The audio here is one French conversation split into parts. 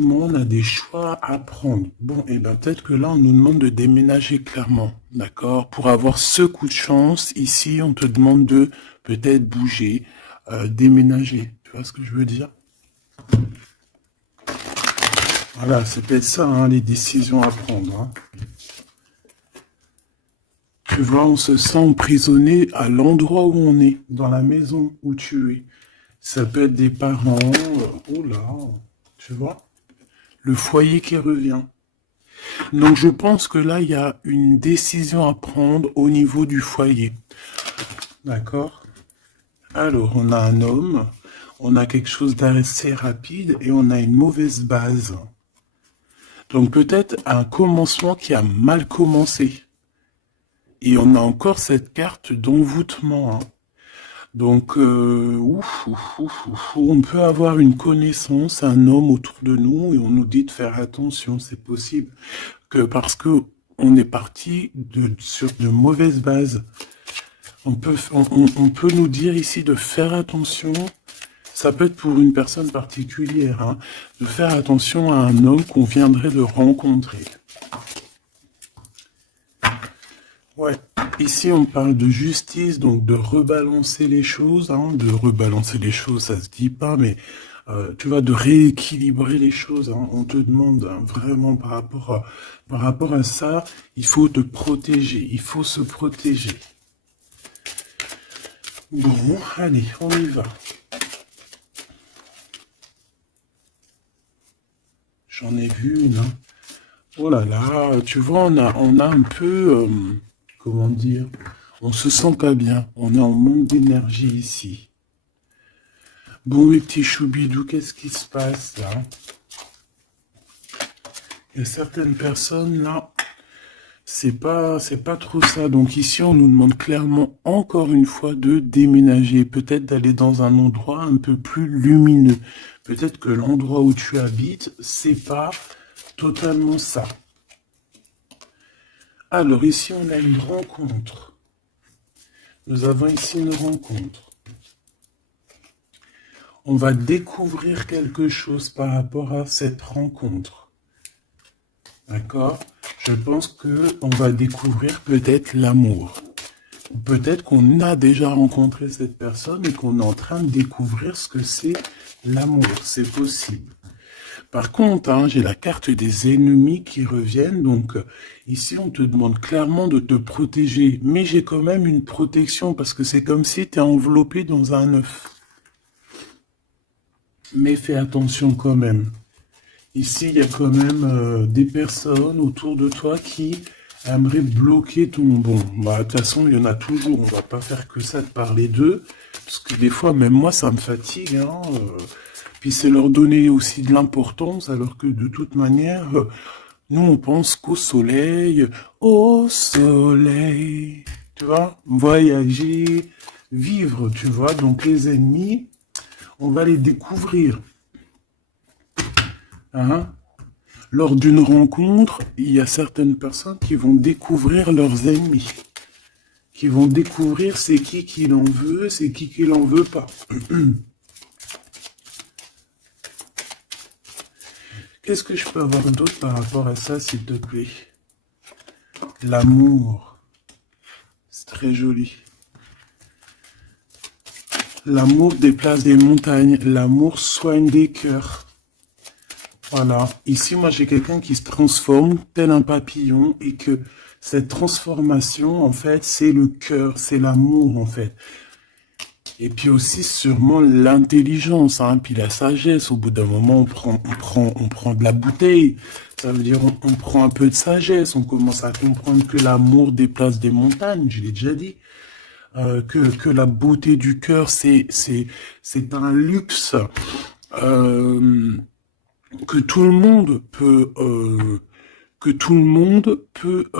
mouvement, on a des choix à prendre. Bon, et ben peut-être que là, on nous demande de déménager clairement, d'accord? Pour avoir ce coup de chance, ici, on te demande de peut-être bouger, déménager. Tu vois ce que je veux dire? Voilà, c'est peut-être ça, hein, les décisions à prendre, hein. Tu vois, on se sent emprisonné à l'endroit où on est, dans la maison où tu es. Ça peut être des parents, oh là, tu vois, le foyer qui revient. Donc je pense que là, il y a une décision à prendre au niveau du foyer. D'accord? Alors, on a un homme, on a quelque chose d'assez rapide et on a une mauvaise base. Donc peut-être un commencement qui a mal commencé. Et on a encore cette carte d'envoûtement, hein. Donc, on peut avoir une connaissance, un homme autour de nous, et on nous dit de faire attention. C'est possible que parce que on est parti sur de mauvaises bases. On peut nous dire ici de faire attention. Ça peut être pour une personne particulière, hein, de faire attention à un homme qu'on viendrait de rencontrer. Ouais, ici on parle de justice, donc de rebalancer les choses, hein, de rebalancer les choses, ça se dit pas, mais tu vois, de rééquilibrer les choses, hein. On te demande, hein, vraiment par rapport à ça, il faut te protéger, il faut se protéger. Bon, allez, on y va. J'en ai vu une, hein. Oh là là, tu vois, on a un peu, comment dire, on se sent pas bien, on est en manque d'énergie ici. Bon, mes petits choubidous, qu'est-ce qui se passe là? Il y a certaines personnes là, c'est pas trop ça. Donc ici, on nous demande clairement encore une fois de déménager, peut-être d'aller dans un endroit un peu plus lumineux. Peut-être que l'endroit où tu habites, c'est pas totalement ça. Alors ici, on a une rencontre. Nous avons ici une rencontre. On va découvrir quelque chose par rapport à cette rencontre. D'accord? Je pense qu'on va découvrir peut-être l'amour. Peut-être qu'on a déjà rencontré cette personne et qu'on est en train de découvrir ce que c'est l'amour. C'est possible. Par contre, hein, j'ai la carte des ennemis qui reviennent. Donc ici, on te demande clairement de te protéger. Mais j'ai quand même une protection parce que c'est comme si tu es enveloppé dans un œuf. Mais fais attention quand même. Ici, il y a quand même des personnes autour de toi qui aimeraient bloquer ton bon. Bah, de toute façon, il y en a toujours. On va pas faire que ça de parler d'eux. Parce que des fois, même moi, ça me fatigue, hein. Puis c'est leur donner aussi de l'importance, alors que de toute manière, nous, on pense qu'au soleil, au soleil. Tu vois, voyager, vivre, tu vois. Donc les ennemis, on va les découvrir. Hein? Lors d'une rencontre, il y a certaines personnes qui vont découvrir leurs ennemis, qui vont découvrir c'est qui l'en veut, c'est qui l'en veut pas. Qu'est-ce que je peux avoir d'autre par rapport à ça, s'il te plaît? L'amour. C'est très joli. L'amour déplace des montagnes. L'amour soigne des cœurs. Voilà. Ici, moi, j'ai quelqu'un qui se transforme tel un papillon et que cette transformation, en fait, c'est le cœur, c'est l'amour, en fait. Et puis aussi, sûrement, l'intelligence, hein, puis la sagesse. Au bout d'un moment, on prend de la bouteille. Ça veut dire, on prend un peu de sagesse. On commence à comprendre que l'amour déplace des montagnes, je l'ai déjà dit. Que la beauté du cœur, c'est un luxe. Que tout le monde peut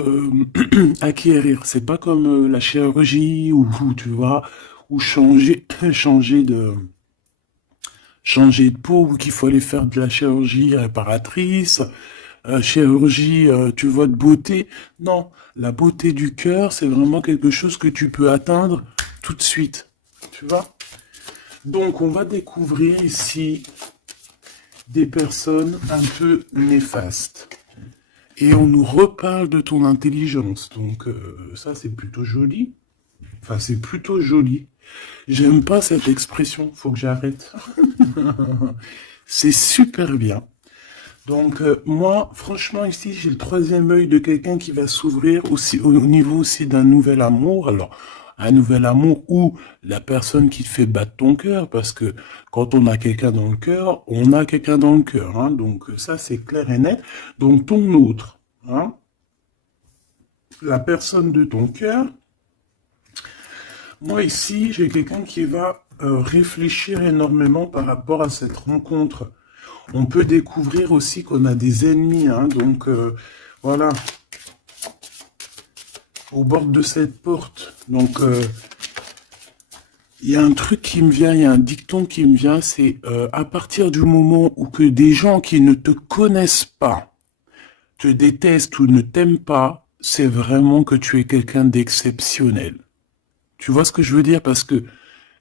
acquérir. C'est pas comme la chirurgie ou tu vois ou changer de peau ou qu'il faut aller faire de la chirurgie réparatrice, chirurgie tu vois de beauté. Non, la beauté du cœur, c'est vraiment quelque chose que tu peux atteindre tout de suite. Tu vois? Donc on va découvrir ici des personnes un peu néfastes. Et on nous reparle de ton intelligence. Donc ça, c'est plutôt joli. Enfin, c'est plutôt joli. J'aime pas cette expression, faut que j'arrête. C'est super bien. Donc moi, franchement, ici, j'ai le troisième œil de quelqu'un qui va s'ouvrir aussi au niveau aussi d'un nouvel amour. Alors, un nouvel amour ou la personne qui te fait battre ton cœur, parce que quand on a quelqu'un dans le cœur, on a quelqu'un dans le cœur. Hein, donc ça, c'est clair et net. Donc ton autre, hein, la personne de ton cœur. Moi ici, j'ai quelqu'un qui va réfléchir énormément par rapport à cette rencontre. On peut découvrir aussi qu'on a des ennemis, hein, donc voilà, au bord de cette porte. Donc il y a un truc qui me vient, il y a un dicton qui me vient, c'est à partir du moment où que des gens qui ne te connaissent pas te détestent ou ne t'aiment pas, c'est vraiment que tu es quelqu'un d'exceptionnel. Tu vois ce que je veux dire? Parce que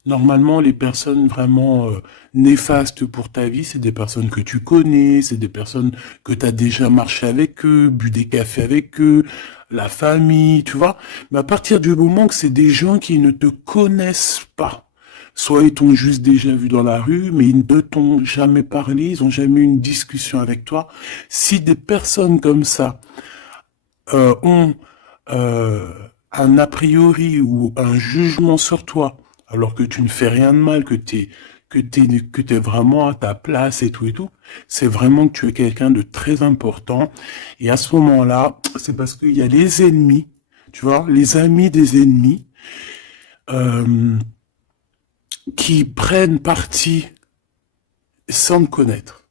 normalement, les personnes vraiment néfastes pour ta vie, c'est des personnes que tu connais, c'est des personnes que tu as déjà marché avec eux, bu des cafés avec eux, la famille, tu vois. Mais à partir du moment que c'est des gens qui ne te connaissent pas, soit ils t'ont juste déjà vu dans la rue, mais ils ne t'ont jamais parlé, ils n'ont jamais eu une discussion avec toi. Si des personnes comme ça ont un a priori ou un jugement sur toi, alors que tu ne fais rien de mal, que t'es vraiment à ta place et tout, c'est vraiment que tu es quelqu'un de très important. Et à ce moment-là, c'est parce qu'il y a les ennemis, tu vois, les amis des ennemis, euh, qui prennent parti sans te connaître.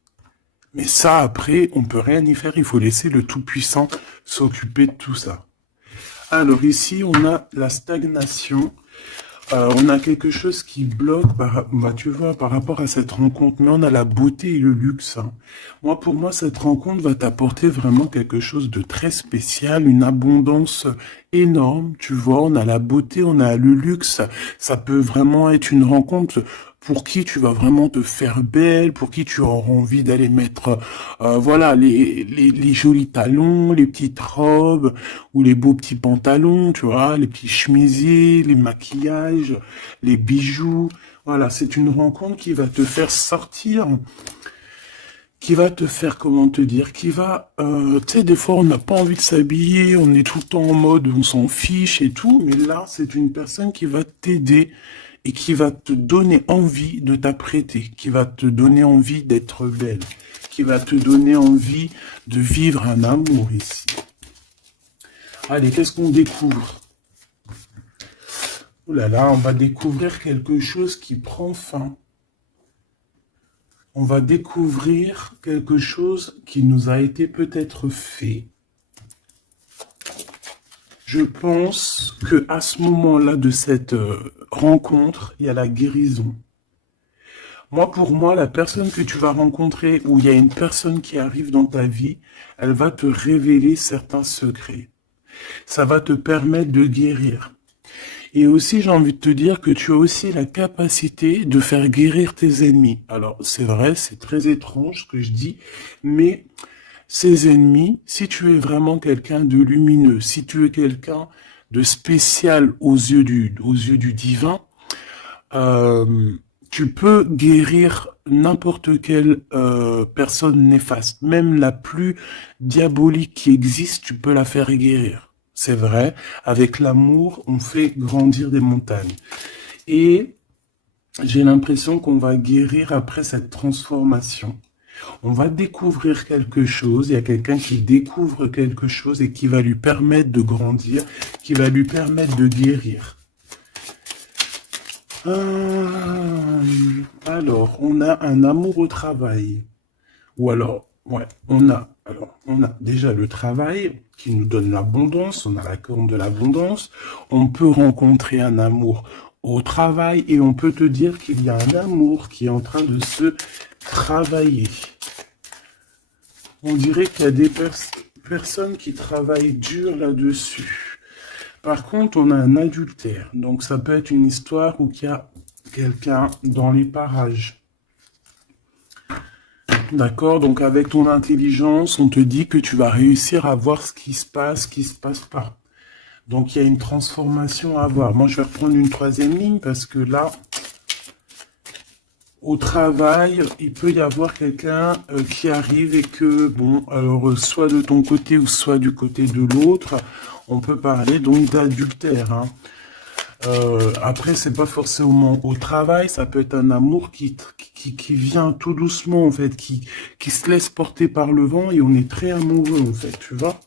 Mais ça, après, on peut rien y faire. Il faut laisser le Tout-Puissant s'occuper de tout ça. Alors ici, on a la stagnation. On a quelque chose qui bloque, tu vois, par rapport à cette rencontre. Mais on a la beauté et le luxe. Hein. Moi, pour moi, cette rencontre va t'apporter vraiment quelque chose de très spécial, une abondance énorme. Tu vois, on a la beauté, on a le luxe. Ça peut vraiment être une rencontre pour qui tu vas vraiment te faire belle, pour qui tu auras envie d'aller mettre, voilà, les jolis talons, les petites robes ou les beaux petits pantalons, tu vois, les petits chemisiers, les maquillages, les bijoux. Voilà, c'est une rencontre qui va te faire sortir, qui va te faire, comment te dire, qui va, tu sais, des fois on n'a pas envie de s'habiller, on est tout le temps en mode, on s'en fiche et tout, mais là, c'est une personne qui va t'aider et qui va te donner envie de t'apprêter, qui va te donner envie d'être belle, qui va te donner envie de vivre un amour ici. Allez, qu'est-ce qu'on découvre? Oh là là, on va découvrir quelque chose qui prend fin. On va découvrir quelque chose qui nous a été peut-être fait. Je pense que à ce moment-là de cette rencontre, il y a la guérison. Moi, pour moi, la personne que tu vas rencontrer, ou il y a une personne qui arrive dans ta vie, elle va te révéler certains secrets. Ça va te permettre de guérir. Et aussi, j'ai envie de te dire que tu as aussi la capacité de faire guérir tes ennemis. Alors, c'est vrai, c'est très étrange ce que je dis, mais ces ennemis, si tu es vraiment quelqu'un de lumineux, si tu es quelqu'un de spécial aux yeux du divin, tu peux guérir n'importe quelle personne néfaste. Même la plus diabolique qui existe, tu peux la faire guérir. C'est vrai, avec l'amour, on fait grandir des montagnes. Et j'ai l'impression qu'on va guérir après cette transformation. On va découvrir quelque chose, il y a quelqu'un qui découvre quelque chose et qui va lui permettre de grandir, qui va lui permettre de guérir. Alors, on a un amour au travail. Ou alors, ouais, on a déjà le travail qui nous donne l'abondance, on a la corne de l'abondance. On peut rencontrer un amour au travail et on peut te dire qu'il y a un amour qui est en train de se travailler. On dirait qu'il y a des personnes qui travaillent dur là-dessus. Par contre, on a un adultère. Donc, ça peut être une histoire où il y a quelqu'un dans les parages. D'accord? Donc avec ton intelligence, on te dit que tu vas réussir à voir ce qui se passe pas. Donc il y a une transformation à voir. Moi, je vais reprendre une troisième ligne parce que là, au travail, il peut y avoir quelqu'un qui arrive et que, bon, alors soit de ton côté ou soit du côté de l'autre, on peut parler donc d'adultère, hein. Après, c'est pas forcément au travail, ça peut être un amour qui vient tout doucement, en fait, qui se laisse porter par le vent et on est très amoureux, en fait, tu vois.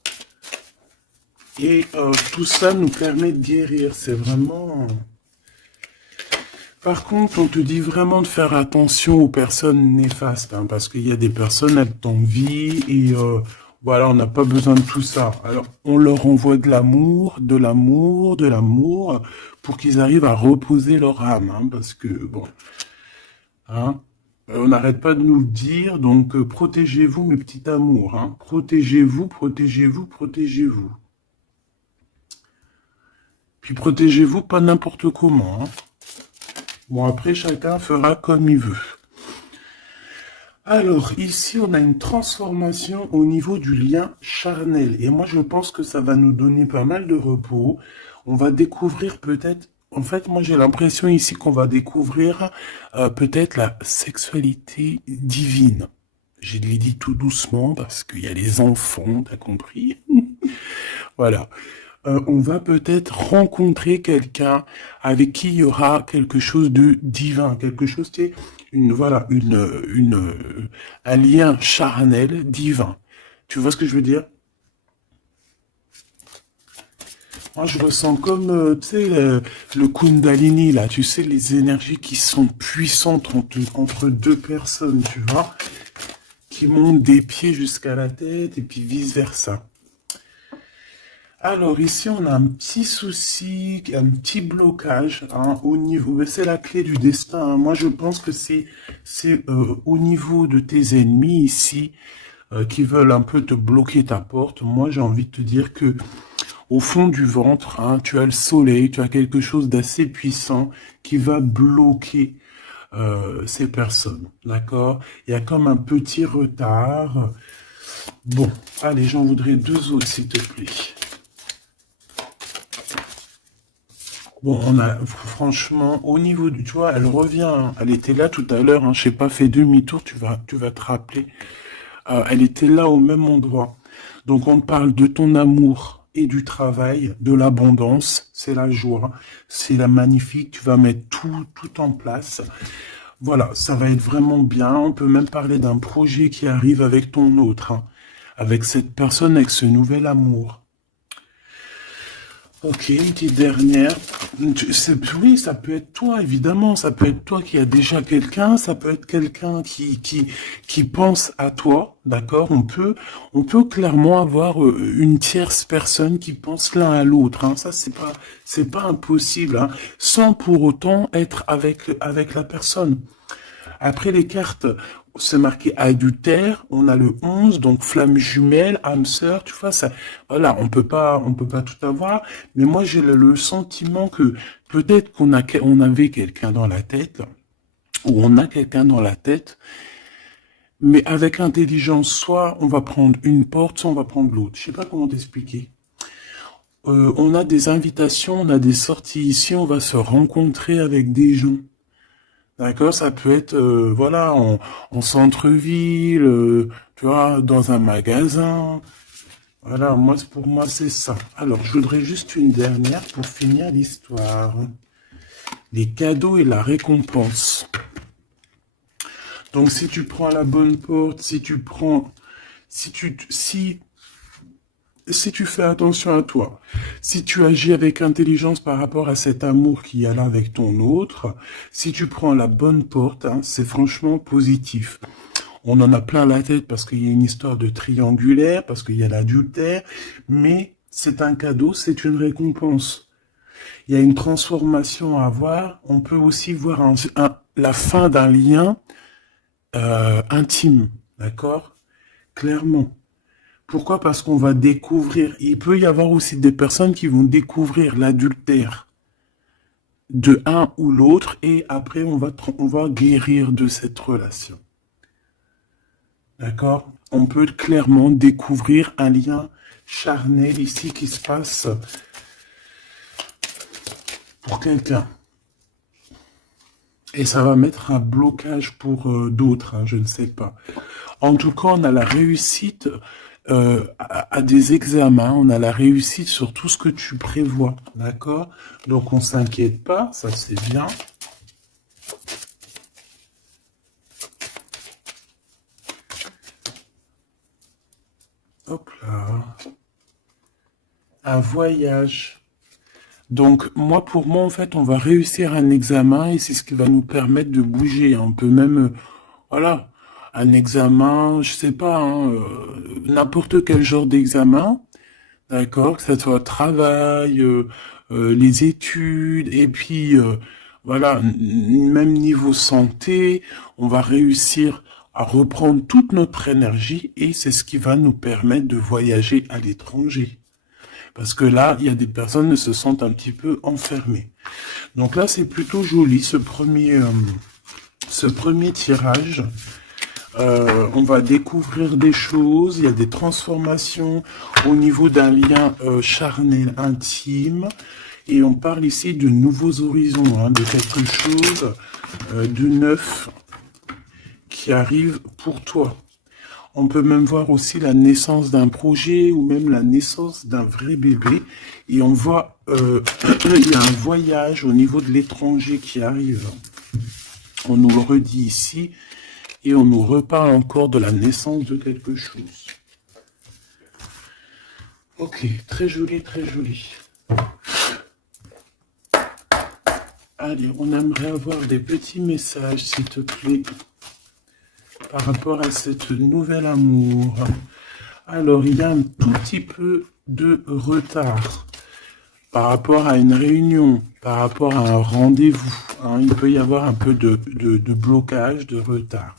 Et tout ça nous permet de guérir, c'est vraiment... Par contre, on te dit vraiment de faire attention aux personnes néfastes, hein, parce qu'il y a des personnes, elles t'envient et voilà, on n'a pas besoin de tout ça. Alors, on leur envoie de l'amour, de l'amour, de l'amour, pour qu'ils arrivent à reposer leur âme, hein, parce que, bon, hein, on n'arrête pas de nous le dire, donc protégez-vous, mes petits amours, hein, protégez-vous, protégez-vous, protégez-vous. Puis protégez-vous pas n'importe comment, hein. Bon, après, chacun fera comme il veut. Alors, ici, on a une transformation au niveau du lien charnel. Et moi, je pense que ça va nous donner pas mal de repos. On va découvrir peut-être... En fait, moi, j'ai l'impression ici qu'on va découvrir peut-être la sexualité divine. Je l'ai dit tout doucement parce qu'il y a les enfants, t'as compris? Voilà. On va peut-être rencontrer quelqu'un avec qui il y aura quelque chose de divin, quelque chose qui est voilà, un lien charnel divin. Tu vois ce que je veux dire? Moi, je ressens comme, tu sais, le Kundalini, là, tu sais, les énergies qui sont puissantes entre deux personnes, tu vois, qui montent des pieds jusqu'à la tête et puis vice-versa. Alors ici, on a un petit souci, un petit blocage hein, au niveau, c'est la clé du destin, hein. Moi, je pense que c'est au niveau de tes ennemis ici qui veulent un peu te bloquer ta porte. Moi, j'ai envie de te dire que au fond du ventre, hein, tu as le soleil, tu as quelque chose d'assez puissant qui va bloquer ces personnes, d'accord? Il y a comme un petit retard. Bon, allez, j'en voudrais deux autres, s'il te plaît. Bon, on a, franchement, au niveau du, tu vois, elle revient, hein. Elle était là tout à l'heure, hein, je sais pas, fait demi-tour, tu vas te rappeler. Elle était là au même endroit. Donc, on parle de ton amour et du travail, de l'abondance, c'est la joie, c'est la magnifique, tu vas mettre tout en place. Voilà, ça va être vraiment bien. On peut même parler d'un projet qui arrive avec ton autre, hein, avec cette personne, avec ce nouvel amour. Ok, une petite dernière. Oui, ça peut être toi, évidemment. Ça peut être toi qui as déjà quelqu'un. Ça peut être quelqu'un qui pense à toi. D'accord? On peut clairement avoir une tierce personne qui pense l'un à l'autre, hein. Ça, c'est pas impossible, hein, sans pour autant être avec la personne. Après les cartes, c'est marqué adultère, on a le 11, donc flamme jumelle, âme sœur, tu vois, ça, voilà, on peut pas tout avoir, mais moi j'ai le sentiment que peut-être on avait quelqu'un dans la tête, ou on a quelqu'un dans la tête, mais avec intelligence, soit on va prendre une porte, soit on va prendre l'autre. Je sais pas comment t'expliquer. On a des invitations, on a des sorties ici, on va se rencontrer avec des gens. D'accord, ça peut être, voilà, en centre-ville, tu vois, dans un magasin. Voilà, pour moi, c'est ça. Alors, je voudrais juste une dernière pour finir l'histoire. Les cadeaux et la récompense. Donc, si tu prends la bonne porte, si tu fais attention à toi, si tu agis avec intelligence par rapport à cet amour qu'il y a là avec ton autre, si tu prends la bonne porte, hein, c'est franchement positif. On en a plein la tête parce qu'il y a une histoire de triangulaire, parce qu'il y a l'adultère, mais c'est un cadeau, c'est une récompense. Il y a une transformation à voir. On peut aussi voir la fin d'un lien intime, d'accord? Clairement. Pourquoi? Parce qu'on va découvrir, il peut y avoir aussi des personnes qui vont découvrir l'adultère de un ou l'autre et après on va guérir de cette relation. D'accord? On peut clairement découvrir un lien charnel ici qui se passe pour quelqu'un. Et ça va mettre un blocage pour d'autres, hein, je ne sais pas. En tout cas, on a la réussite à des examens, on a la réussite sur tout ce que tu prévois, d'accord? Donc on s'inquiète pas, ça c'est bien. Hop là. Un voyage. Donc, pour moi, en fait, on va réussir un examen et c'est ce qui va nous permettre de bouger. On peut même, voilà, un examen, je sais pas, hein, n'importe quel genre d'examen, d'accord, que ce soit travail, les études, et puis, voilà, même niveau santé, on va réussir à reprendre toute notre énergie et c'est ce qui va nous permettre de voyager à l'étranger. Parce que là, il y a des personnes qui se sentent un petit peu enfermées. Donc là, c'est plutôt joli, ce premier tirage. On va découvrir des choses, il y a des transformations au niveau d'un lien charnel intime. Et on parle ici de nouveaux horizons, hein, de quelque chose de neuf qui arrive pour toi. On peut même voir aussi la naissance d'un projet ou même la naissance d'un vrai bébé. Et on voit, il y a un voyage au niveau de l'étranger qui arrive. On nous le redit ici et on nous reparle encore de la naissance de quelque chose. Ok, très joli, très joli. Allez, on aimerait avoir des petits messages, s'il te plaît, par rapport à cette nouvelle amour. Alors, il y a un tout petit peu de retard par rapport à une réunion, par rapport à un rendez-vous. Hein, il peut y avoir un peu de blocage, de retard.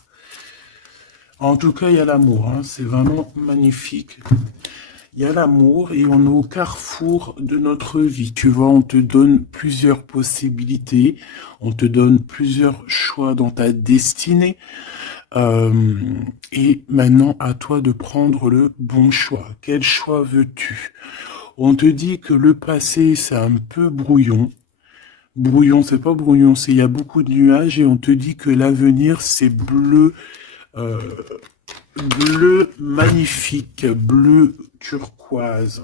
En tout cas, il y a l'amour. Hein, c'est vraiment magnifique. Il y a l'amour et on est au carrefour de notre vie. Tu vois, on te donne plusieurs possibilités. On te donne plusieurs choix dans ta destinée. Et maintenant, à toi de prendre le bon choix. Quel choix veux-tu? On te dit que le passé, c'est un peu brouillon. Brouillon, c'est pas brouillon, c'est il y a beaucoup de nuages. Et on te dit que l'avenir, c'est bleu, bleu magnifique, bleu turquoise.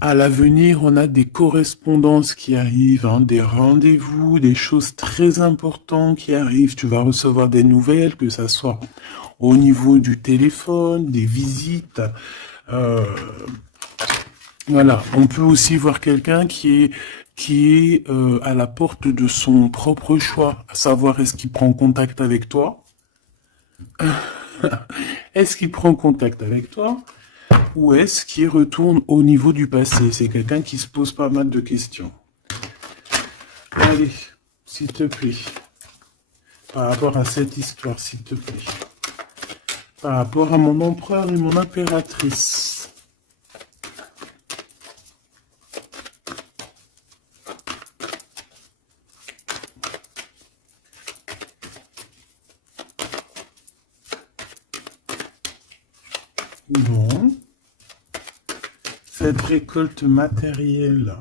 À l'avenir, on a des correspondances qui arrivent, hein, des rendez-vous, des choses très importantes qui arrivent. Tu vas recevoir des nouvelles, que ça soit au niveau du téléphone, des visites. Voilà. On peut aussi voir quelqu'un qui est à la porte de son propre choix, à savoir est-ce qu'il prend contact avec toi? Est-ce qu'il prend contact avec toi? Ou est-ce qu'il retourne au niveau du passé? C'est quelqu'un qui se pose pas mal de questions. Allez, s'il te plaît. Par rapport à cette histoire, s'il te plaît. Par rapport à mon empereur et mon impératrice. Bon. Cette récolte matérielle.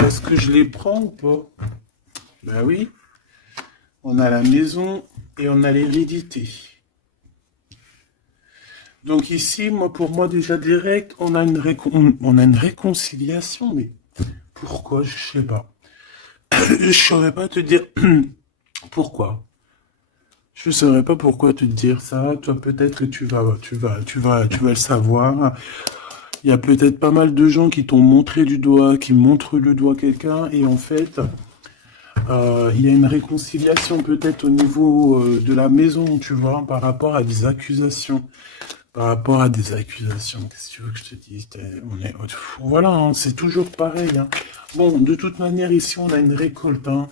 Est-ce que je les prends ou pas? Ben oui. On a la maison et on a l'hérédité. Donc ici, pour moi déjà direct, on a une réconciliation, mais pourquoi? Je sais pas. Je saurais pas te dire pourquoi. Je saurais pas pourquoi te dire ça. Toi, peut-être que tu vas le savoir. Il y a peut-être pas mal de gens qui t'ont montré du doigt, qui montrent le doigt à quelqu'un, et en fait, il y a une réconciliation peut-être au niveau de la maison, tu vois, par rapport à des accusations. Par rapport à des accusations, qu'est-ce que tu veux que je te dise? Voilà, hein, c'est toujours pareil. Hein. Bon, de toute manière, ici, on a une récolte. Hein.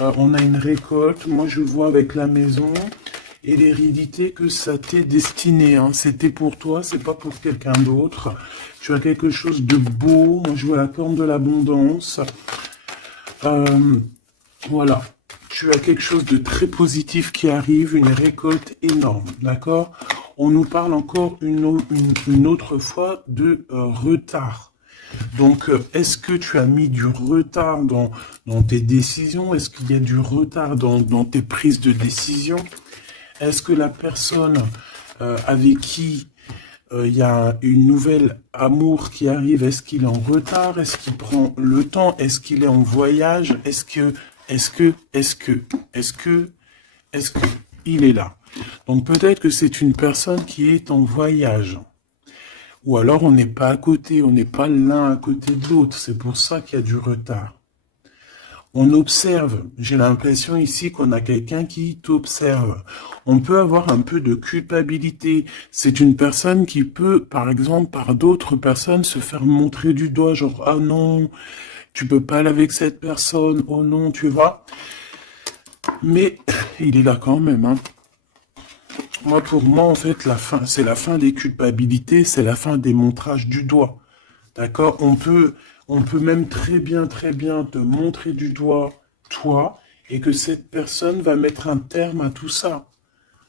On a une récolte. Moi, je vois avec la maison. et l'hérédité que ça t'est destiné. Hein. C'était pour toi, c'est pas pour quelqu'un d'autre. Tu as quelque chose de beau. Moi, je vois la corne de l'abondance. Voilà. Tu as quelque chose de très positif qui arrive, une récolte énorme, d'accord? On nous parle encore une autre fois de retard. Donc, est-ce que tu as mis du retard dans tes décisions? Est-ce qu'il y a du retard dans tes prises de décision? Est-ce que la personne avec qui il y a une nouvelle amour qui arrive, est-ce qu'il est en retard? Est-ce qu'il prend le temps? Est-ce qu'il est en voyage? Est-ce que il est là? Donc peut-être que c'est une personne qui est en voyage. Ou alors on n'est pas à côté, on n'est pas l'un à côté de l'autre. C'est pour ça qu'il y a du retard. On observe. J'ai l'impression ici qu'on a quelqu'un qui t'observe. On peut avoir un peu de culpabilité. C'est une personne qui peut, par exemple, par d'autres personnes, se faire montrer du doigt, genre, ah non, tu peux pas aller avec cette personne, oh non, tu vois. Mais il est là quand même, hein. Moi, pour moi, en fait, la fin, c'est la fin des culpabilités, c'est la fin des montrages du doigt. D'accord? On peut même très bien te montrer du doigt, toi, et que cette personne va mettre un terme à tout ça.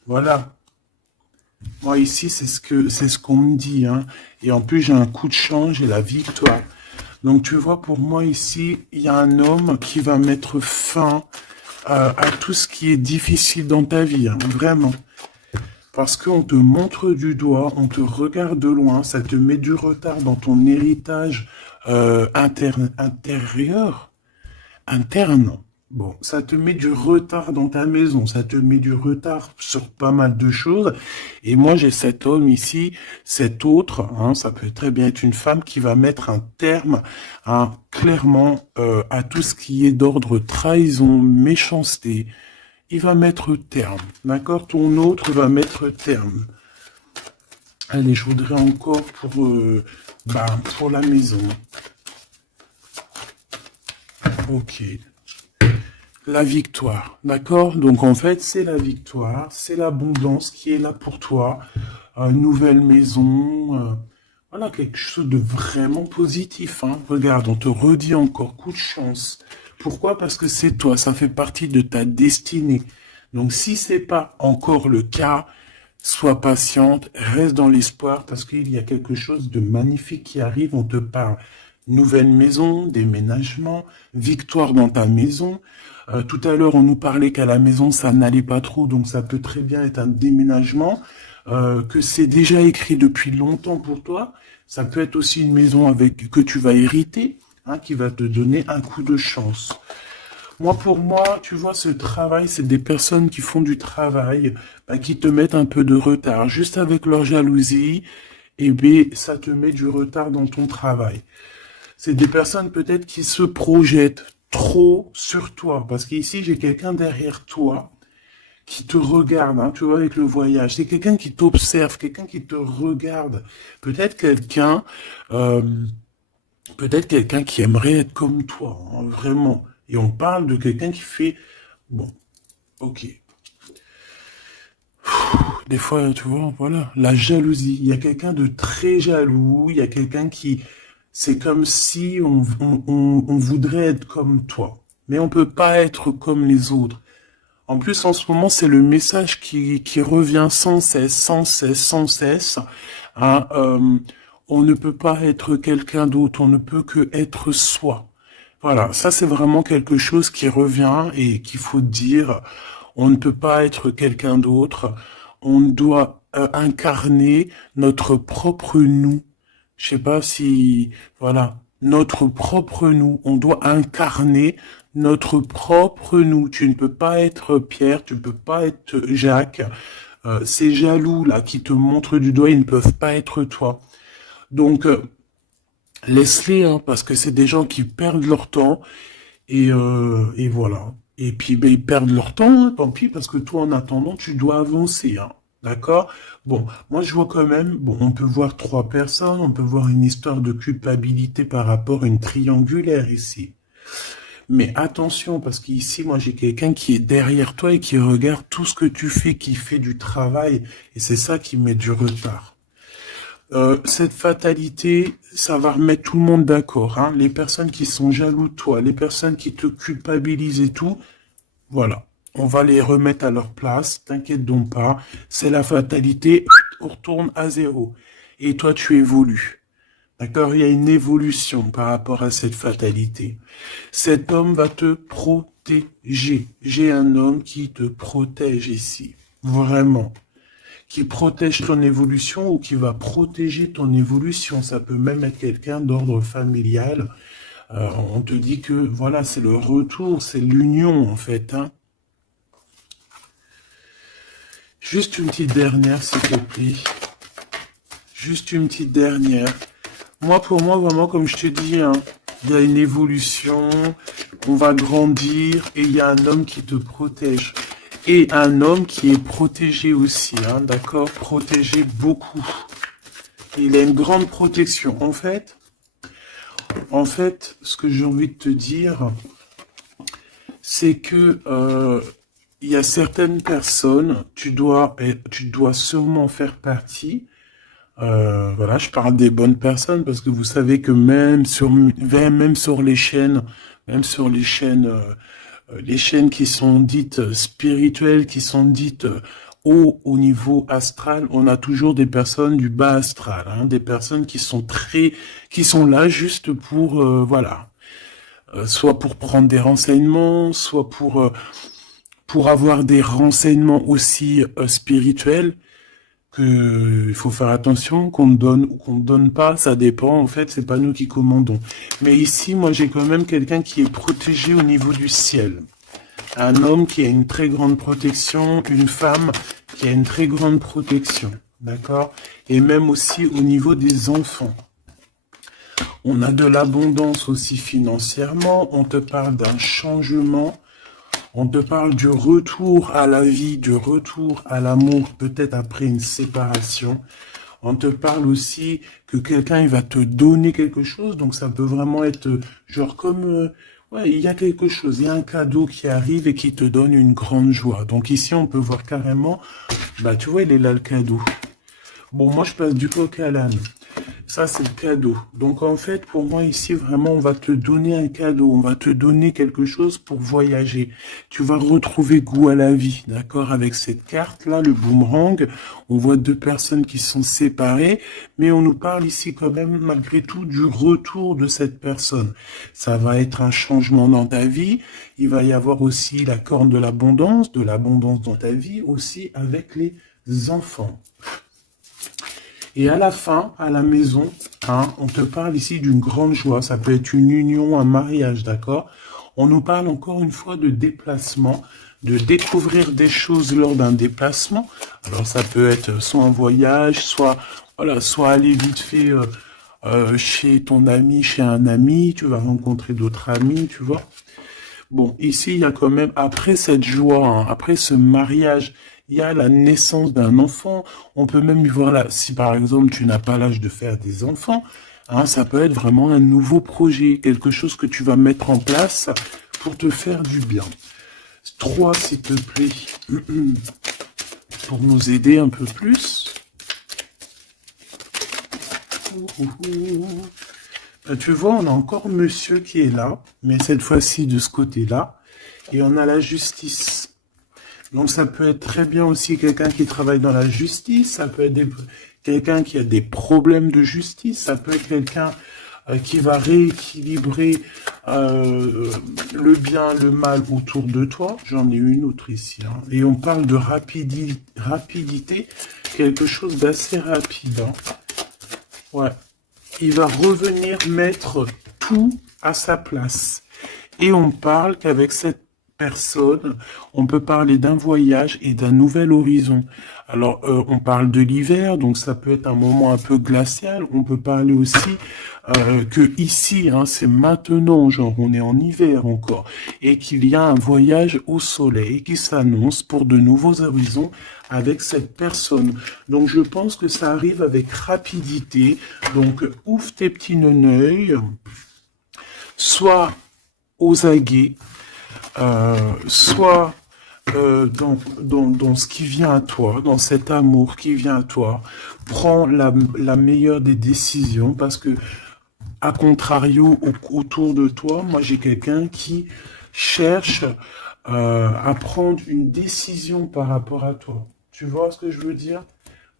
Voilà. Moi, ici, c'est ce qu'on me dit, hein. Et en plus, j'ai un coup de change et la victoire. Donc, tu vois, pour moi, ici, il y a un homme qui va mettre fin à tout ce qui est difficile dans ta vie, hein, vraiment. Parce qu'on te montre du doigt, on te regarde de loin, ça te met du retard dans ton héritage interne. Bon, ça te met du retard dans ta maison, ça te met du retard sur pas mal de choses. Et moi, j'ai cet homme ici, cet autre, hein, ça peut très bien être une femme qui va mettre un terme, hein, clairement, à tout ce qui est d'ordre trahison, méchanceté. Il va mettre terme, d'accord? Ton autre va mettre terme. Allez, je voudrais encore pour la maison. Ok. La victoire, d'accord? Donc en fait, c'est la victoire, c'est l'abondance qui est là pour toi. Nouvelle maison, voilà, quelque chose de vraiment positif. Hein. Regarde, on te redit encore, coup de chance. Pourquoi? Parce que c'est toi, ça fait partie de ta destinée. Donc si c'est pas encore le cas, sois patiente, reste dans l'espoir parce qu'il y a quelque chose de magnifique qui arrive, on te parle. Nouvelle maison, déménagement, victoire dans ta maison. Tout à l'heure, on nous parlait qu'à la maison, ça n'allait pas trop, donc ça peut très bien être un déménagement, que c'est déjà écrit depuis longtemps pour toi. Ça peut être aussi une maison avec que tu vas hériter, hein, qui va te donner un coup de chance. Moi, pour moi, tu vois, ce travail, c'est des personnes qui font du travail, qui te mettent un peu de retard. Juste avec leur jalousie, et bien, ça te met du retard dans ton travail. C'est des personnes peut-être qui se projettent trop sur toi. Parce qu'ici, j'ai quelqu'un derrière toi qui te regarde, hein, tu vois, avec le voyage. C'est quelqu'un qui t'observe, quelqu'un qui te regarde. Peut-être quelqu'un, euh, peut-être quelqu'un qui aimerait être comme toi, hein, vraiment. Et on parle de quelqu'un qui fait, bon, ok. Des fois, tu vois, voilà, la jalousie. Il y a quelqu'un de très jaloux, il y a quelqu'un qui, c'est comme si on voudrait être comme toi. Mais on peut pas être comme les autres. En plus, en ce moment, c'est le message qui revient sans cesse, sans cesse, sans cesse. Hein, on ne peut pas être quelqu'un d'autre, on ne peut que être soi. Voilà, ça c'est vraiment quelque chose qui revient et qu'il faut dire. On ne peut pas être quelqu'un d'autre. On doit incarner notre propre nous. Je sais pas si, voilà, notre propre nous. On doit incarner notre propre nous. Tu ne peux pas être Pierre, tu ne peux pas être Jacques. Ces jaloux là qui te montrent du doigt, ils ne peuvent pas être toi. Donc laisse-les, hein, parce que c'est des gens qui perdent leur temps et voilà. Et puis ben, ils perdent leur temps, hein, tant pis, parce que toi en attendant tu dois avancer, hein. D'accord? Bon, moi je vois quand même, bon, on peut voir trois personnes, on peut voir une histoire de culpabilité par rapport à une triangulaire ici. Mais attention, parce qu'ici, moi, j'ai quelqu'un qui est derrière toi et qui regarde tout ce que tu fais, qui fait du travail. Et c'est ça qui met du retard. Cette fatalité, ça va remettre tout le monde d'accord. Hein. Les personnes qui sont jaloux de toi, les personnes qui te culpabilisent et tout, voilà. On va les remettre à leur place, t'inquiète donc pas. C'est la fatalité, on retourne à zéro. Et toi, tu évolues. D'accord? Il y a une évolution par rapport à cette fatalité. Cet homme va te protéger. J'ai un homme qui te protège ici. Vraiment. Qui protège ton évolution ou qui va protéger ton évolution. Ça peut même être quelqu'un d'ordre familial. On te dit que, voilà, c'est le retour, c'est l'union, en fait. Hein. Juste une petite dernière, s'il te plaît. Juste une petite dernière. Moi, pour moi, vraiment, comme je te dis, hein, il y a une évolution, on va grandir et il y a un homme qui te protège. Et un homme qui est protégé aussi, hein, d'accord? Protégé beaucoup. Il a une grande protection. En fait, ce que j'ai envie de te dire, c'est que il y a certaines personnes, tu dois sûrement faire partie. Voilà, je parle des bonnes personnes parce que vous savez que même sur les chaînes qui sont dites spirituelles, qui sont dites haut au niveau astral, on a toujours des personnes du bas astral, hein, des personnes qui sont là juste pour, voilà, soit pour prendre des renseignements, soit pour avoir des renseignements aussi spirituels. Que il faut faire attention, qu'on donne ou qu'on ne donne pas, ça dépend, en fait, c'est pas nous qui commandons. Mais ici, moi, j'ai quand même quelqu'un qui est protégé au niveau du ciel. Un homme qui a une très grande protection, une femme qui a une très grande protection, d'accord? Et même aussi au niveau des enfants. On a de l'abondance aussi financièrement, on te parle d'un changement. On te parle du retour à la vie, du retour à l'amour, peut-être après une séparation. On te parle aussi que quelqu'un il va te donner quelque chose, donc ça peut vraiment être genre comme ouais, il y a quelque chose, il y a un cadeau qui arrive et qui te donne une grande joie. Donc ici on peut voir carrément, bah tu vois il est là le cadeau. Bon moi je passe du coq à l'âne. Ça, c'est le cadeau. Donc, en fait, pour moi, ici, vraiment, on va te donner un cadeau. On va te donner quelque chose pour voyager. Tu vas retrouver goût à la vie, d'accord? Avec cette carte-là, le boomerang, on voit deux personnes qui sont séparées, mais on nous parle ici quand même, malgré tout, du retour de cette personne. Ça va être un changement dans ta vie. Il va y avoir aussi la corne de l'abondance dans ta vie, aussi avec les enfants. Et à la fin, à la maison, hein, on te parle ici d'une grande joie. Ça peut être une union, un mariage, d'accord? On nous parle encore une fois de déplacement, de découvrir des choses lors d'un déplacement. Alors ça peut être soit un voyage, soit voilà, soit aller vite fait chez ton ami, chez un ami. Tu vas rencontrer d'autres amis, tu vois. Bon, ici, il y a quand même, après cette joie, hein, après ce mariage, il y a la naissance d'un enfant. On peut même y voir là, si par exemple tu n'as pas l'âge de faire des enfants, hein, ça peut être vraiment un nouveau projet, quelque chose que tu vas mettre en place pour te faire du bien. 3, s'il te plaît, pour nous aider un peu plus. Tu vois, on a encore monsieur qui est là, mais cette fois-ci de ce côté-là, et on a la justice. Donc ça peut être très bien aussi quelqu'un qui travaille dans la justice, ça peut être quelqu'un qui a des problèmes de justice, ça peut être quelqu'un qui va rééquilibrer le bien, le mal autour de toi. J'en ai une autre ici. Hein. Et on parle de rapidité, quelque chose d'assez rapide. Hein. Ouais. Il va revenir mettre tout à sa place. Et on parle qu'avec cette personne, on peut parler d'un voyage et d'un nouvel horizon. Alors, on parle de l'hiver, donc ça peut être un moment un peu glacial. On peut parler aussi que ici, hein, c'est maintenant, genre on est en hiver encore, et qu'il y a un voyage au soleil qui s'annonce pour de nouveaux horizons avec cette personne. Donc, je pense que ça arrive avec rapidité. Donc, ouvre tes petits neneuils, soit aux aguets, soit dans ce qui vient à toi, dans cet amour qui vient à toi, prends la meilleure des décisions parce que, à contrario, autour de toi, moi j'ai quelqu'un qui cherche à prendre une décision par rapport à toi. Tu vois ce que je veux dire?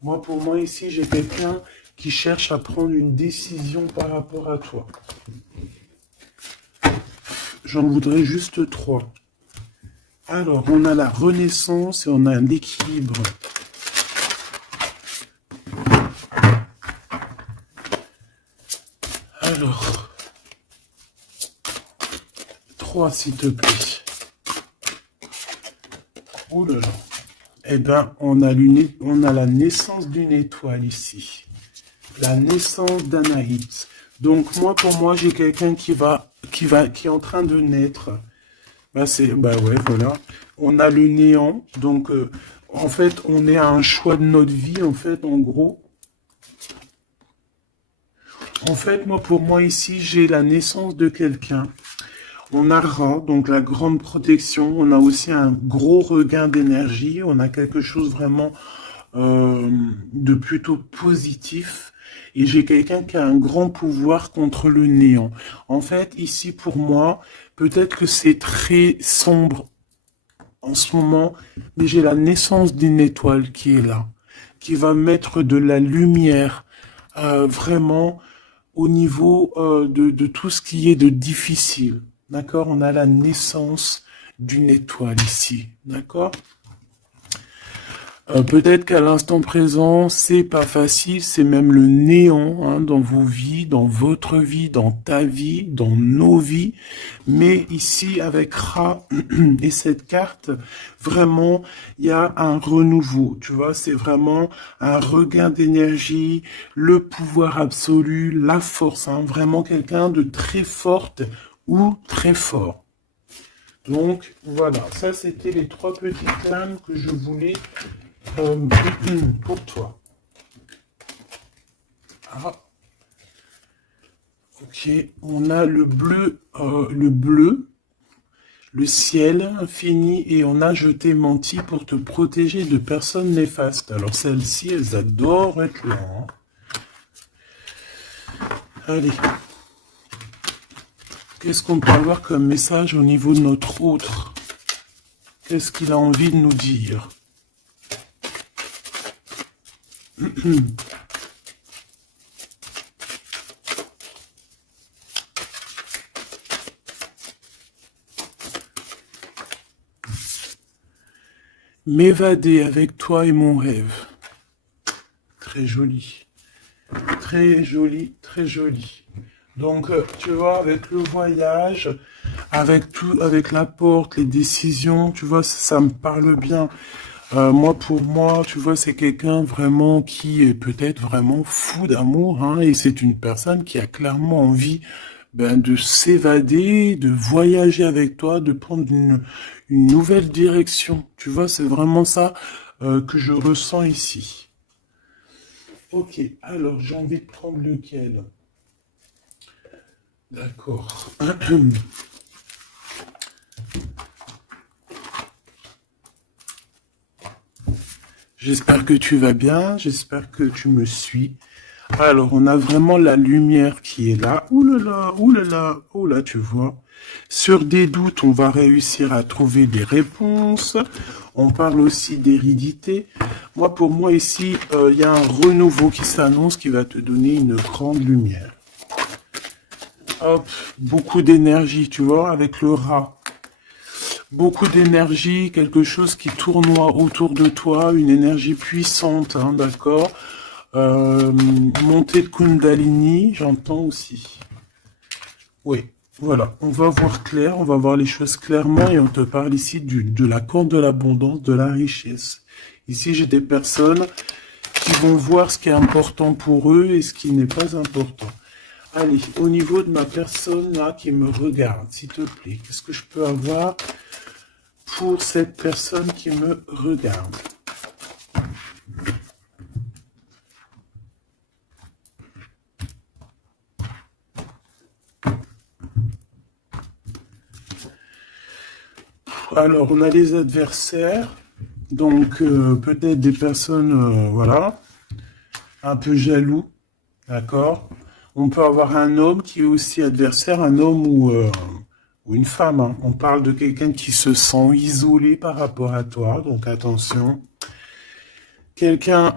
Moi, pour moi, ici, j'ai quelqu'un qui cherche à prendre une décision par rapport à toi. J'en voudrais juste 3. Alors, on a la renaissance et on a l'équilibre. Alors, 3 s'il te plaît. Oh là là. Eh ben, on a la naissance d'une étoile ici. La naissance d'Anaïs. Donc, pour moi, j'ai quelqu'un qui est en train de naître. Bah ouais, voilà. On a le néant. Donc, en fait, on est à un choix de notre vie, en fait, en gros. En fait, pour moi, ici, j'ai la naissance de quelqu'un. On a Ra, donc la grande protection. On a aussi un gros regain d'énergie. On a quelque chose vraiment de plutôt positif. Et j'ai quelqu'un qui a un grand pouvoir contre le néant. En fait, ici, pour moi, peut-être que c'est très sombre en ce moment, mais j'ai la naissance d'une étoile qui est là, qui va mettre de la lumière vraiment au niveau de tout ce qui est de difficile. D'accord? On a la naissance d'une étoile ici. D'accord? Peut-être qu'à l'instant présent, c'est pas facile, c'est même le néant hein, dans vos vies, dans votre vie, dans ta vie, dans nos vies. Mais ici, avec Ra et cette carte, vraiment, il y a un renouveau. Tu vois, c'est vraiment un regain d'énergie, le pouvoir absolu, la force. Hein, vraiment quelqu'un de très forte ou très fort. Donc, voilà, ça c'était les 3 petites lames que je voulais pour toi. Ah, ok, on a le bleu, le ciel infini et on a je t'ai menti pour te protéger de personnes néfastes. Alors celles-ci, elles adorent être là. Hein. Allez. Qu'est-ce qu'on peut avoir comme message au niveau de notre autre? Qu'est-ce qu'il a envie de nous dire? M'évader avec toi est mon rêve. Très joli. Très joli, très joli. Donc, tu vois, avec le voyage, avec tout, avec la porte, les décisions, tu vois, ça me parle bien. Pour moi, tu vois, c'est quelqu'un vraiment qui est peut-être vraiment fou d'amour, hein, et c'est une personne qui a clairement envie de s'évader, de voyager avec toi, de prendre une nouvelle direction. Tu vois, c'est vraiment ça que je ressens ici. Ok, alors j'ai envie de prendre lequel? D'accord. J'espère que tu vas bien, j'espère que tu me suis. Alors, on a vraiment la lumière qui est là. Ouh là là, ouh là là, ouh là, tu vois. Sur des doutes, on va réussir à trouver des réponses. On parle aussi d'hérédité. Pour moi, ici, il y a un renouveau qui s'annonce qui va te donner une grande lumière. Hop, beaucoup d'énergie, tu vois, avec le rat. Beaucoup d'énergie, quelque chose qui tournoie autour de toi, une énergie puissante, hein, d'accord. Montée de Kundalini, j'entends aussi. Oui, voilà, on va voir clair, on va voir les choses clairement et on te parle ici de la corde de l'abondance, de la richesse. Ici, j'ai des personnes qui vont voir ce qui est important pour eux et ce qui n'est pas important. Allez, au niveau de ma personne là qui me regarde, s'il te plaît, qu'est-ce que je peux avoir pour cette personne qui me regarde? Alors, on a les adversaires, donc peut-être des personnes, voilà, un peu jaloux, d'accord? On peut avoir un homme qui est aussi adversaire, un homme ou une femme, hein. On parle de quelqu'un qui se sent isolé par rapport à toi, donc attention. Quelqu'un,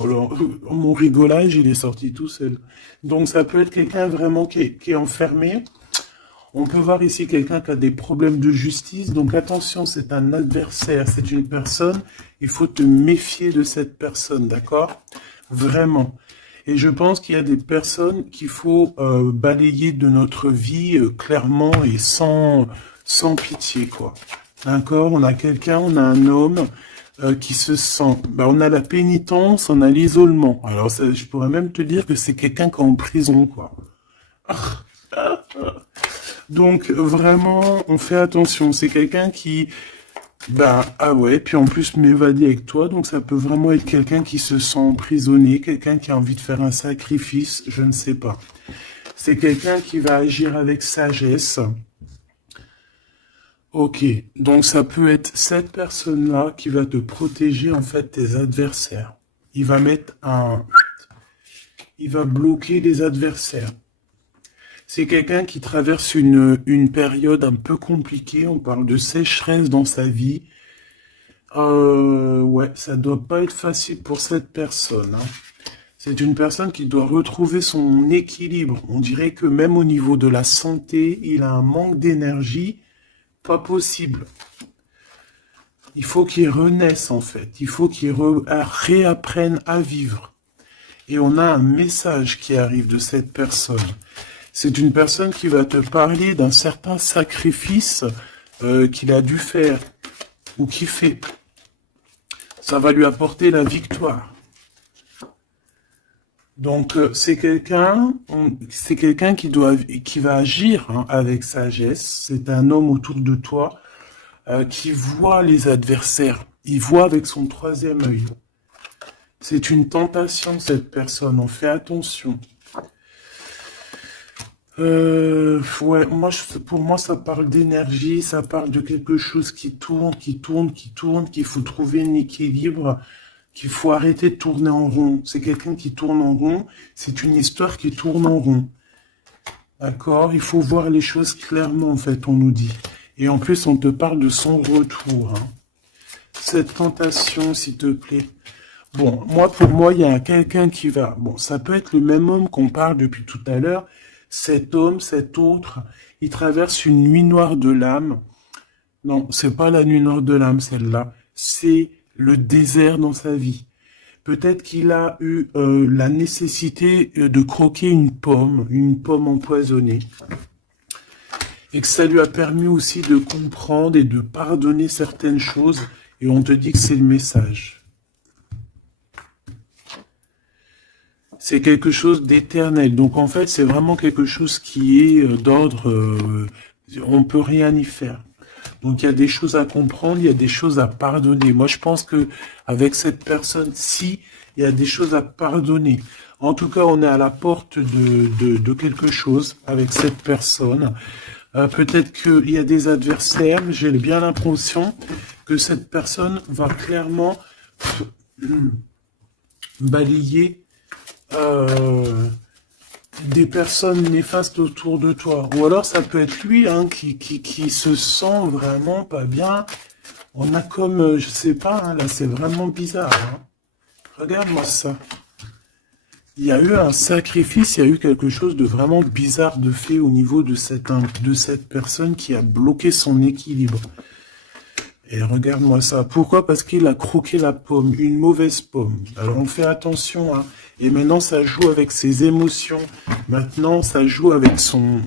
alors, mon rigolage, il est sorti tout seul. Donc ça peut être quelqu'un vraiment qui est enfermé. On peut voir ici quelqu'un qui a des problèmes de justice. Donc attention, c'est un adversaire, c'est une personne. Il faut te méfier de cette personne, d'accord? Vraiment. Et je pense qu'il y a des personnes qu'il faut balayer de notre vie clairement et sans pitié, quoi. D'accord? On a quelqu'un, on a un homme qui se sent... Bah, on a la pénitence, on a l'isolement. Alors ça, je pourrais même te dire que c'est quelqu'un qui est en prison, quoi. Donc vraiment, on fait attention. C'est quelqu'un qui... Bah, ah ouais, puis en plus m'évader avec toi, donc ça peut vraiment être quelqu'un qui se sent emprisonné, quelqu'un qui a envie de faire un sacrifice, je ne sais pas. C'est quelqu'un qui va agir avec sagesse. Ok, donc ça peut être cette personne-là qui va te protéger en fait tes adversaires. Il va mettre un... Il va bloquer les adversaires. C'est quelqu'un qui traverse une période un peu compliquée. On parle de sécheresse dans sa vie. Ouais, ça doit pas être facile pour cette personne, hein. C'est une personne qui doit retrouver son équilibre. On dirait que même au niveau de la santé, il a un manque d'énergie. Pas possible. Il faut qu'il renaisse en fait. Il faut qu'il réapprenne à vivre. Et on a un message qui arrive de cette personne. C'est une personne qui va te parler d'un certain sacrifice qu'il a dû faire ou qu'il fait. Ça va lui apporter la victoire. Donc c'est quelqu'un qui va agir hein, avec sagesse. C'est un homme autour de toi qui voit les adversaires. Il voit avec son troisième œil. C'est une tentation cette personne. On fait attention. Ouais, pour moi, ça parle d'énergie, ça parle de quelque chose qui tourne, qu'il faut trouver un équilibre, qu'il faut arrêter de tourner en rond. C'est quelqu'un qui tourne en rond, c'est une histoire qui tourne en rond. D'accord? Il faut voir les choses clairement, en fait, on nous dit. Et en plus, on te parle de son retour, hein. Cette tentation, s'il te plaît. Bon, pour moi, il y a quelqu'un qui va... Bon, ça peut être le même homme qu'on parle depuis tout à l'heure. Cet homme, cet autre, il traverse une nuit noire de l'âme. Non, c'est pas la nuit noire de l'âme, celle-là. C'est le désert dans sa vie. Peut-être qu'il a eu la nécessité de croquer une pomme empoisonnée. Et que ça lui a permis aussi de comprendre et de pardonner certaines choses. Et on te dit que c'est le message. C'est quelque chose d'éternel. Donc en fait, c'est vraiment quelque chose qui est d'ordre... on peut rien y faire. Donc il y a des choses à comprendre, il y a des choses à pardonner. Moi, je pense que avec cette personne-ci, il y a des choses à pardonner. En tout cas, on est à la porte de quelque chose avec cette personne. Peut-être qu'il y a des adversaires. J'ai bien l'impression que cette personne va clairement balayer des personnes néfastes autour de toi. Ou alors ça peut être lui hein, qui se sent vraiment pas bien. On a comme, je sais pas, hein, là c'est vraiment bizarre. Hein. Regarde-moi ça. Il y a eu un sacrifice, il y a eu quelque chose de vraiment bizarre de fait au niveau de cette personne qui a bloqué son équilibre. Et regarde-moi ça. Pourquoi? Parce qu'il a croqué la pomme, une mauvaise pomme. Alors on fait attention, hein. Et maintenant ça joue avec ses émotions. Maintenant ça joue avec son...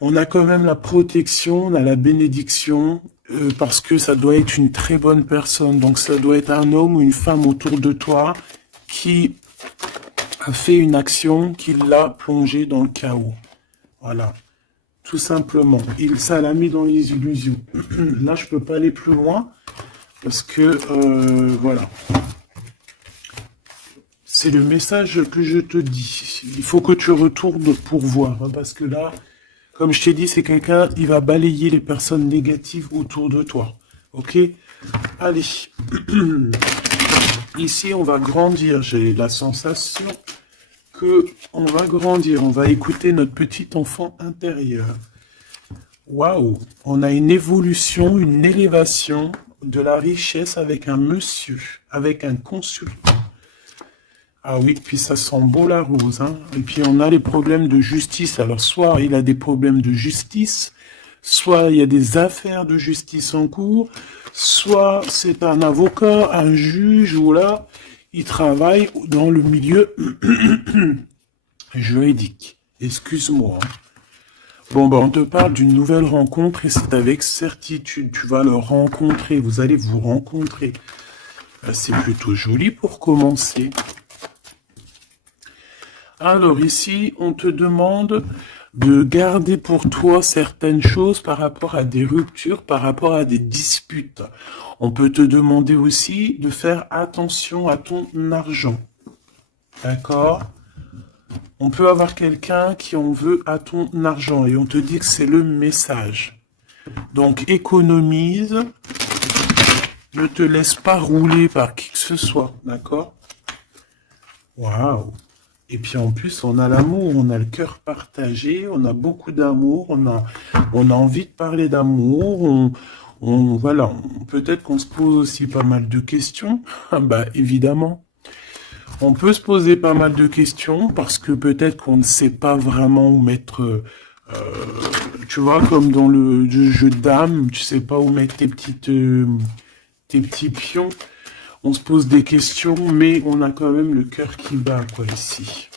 On a quand même la protection, on a la bénédiction, parce que ça doit être une très bonne personne. Donc ça doit être un homme ou une femme autour de toi qui a fait une action qui l'a plongé dans le chaos. Voilà. Tout simplement. Ça l'a mis dans les illusions. Là, je peux pas aller plus loin parce que, voilà. C'est le message que je te dis. Il faut que tu retournes pour voir. Hein, parce que là, Comme je t'ai dit, c'est quelqu'un, il va balayer les personnes négatives autour de toi. Ok? Allez. Ici, on va grandir. J'ai la sensation que on va grandir. On va écouter notre petit enfant intérieur. Waouh! On a une évolution, une élévation de la richesse avec un monsieur, avec un consultant. Ah oui, puis ça sent beau la rose, hein. Et puis on a les problèmes de justice. Alors soit il a des problèmes de justice, soit il y a des affaires de justice en cours, soit c'est un avocat, un juge, ou là, il travaille dans le milieu juridique. Excuse-moi. Hein. Bon, ben, on te parle d'une nouvelle rencontre et c'est avec certitude. Tu vas le rencontrer, vous allez vous rencontrer. Ben, c'est plutôt joli pour commencer. Alors ici, on te demande de garder pour toi certaines choses par rapport à des ruptures, par rapport à des disputes. On peut te demander aussi de faire attention à ton argent. D'accord ? On peut avoir quelqu'un qui en veut à ton argent et on te dit que c'est le message. Donc économise, ne te laisse pas rouler par qui que ce soit. D'accord ? Waouh! Et puis en plus, on a l'amour, on a le cœur partagé, on a beaucoup d'amour, on a envie de parler d'amour, voilà, peut-être qu'on se pose aussi pas mal de questions. Bah évidemment, on peut se poser pas mal de questions parce que peut-être qu'on ne sait pas vraiment où mettre, tu vois, comme dans le jeu de dames, tu sais pas où mettre tes petits pions. On se pose des questions, mais on a quand même le cœur qui bat, quoi, ici.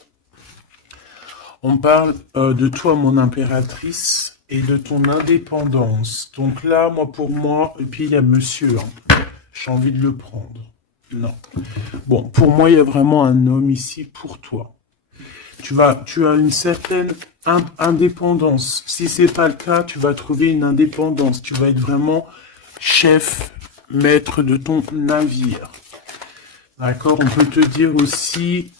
On parle de toi, mon impératrice, et de ton indépendance. Donc là, pour moi, et puis il y a monsieur, hein. J'ai envie de le prendre. Non. Bon, pour moi, il y a vraiment un homme ici pour toi. Tu as une certaine indépendance. Si c'est pas le cas, tu vas trouver une indépendance. Tu vas être vraiment chef, maître de ton navire. D'accord, on peut te dire aussi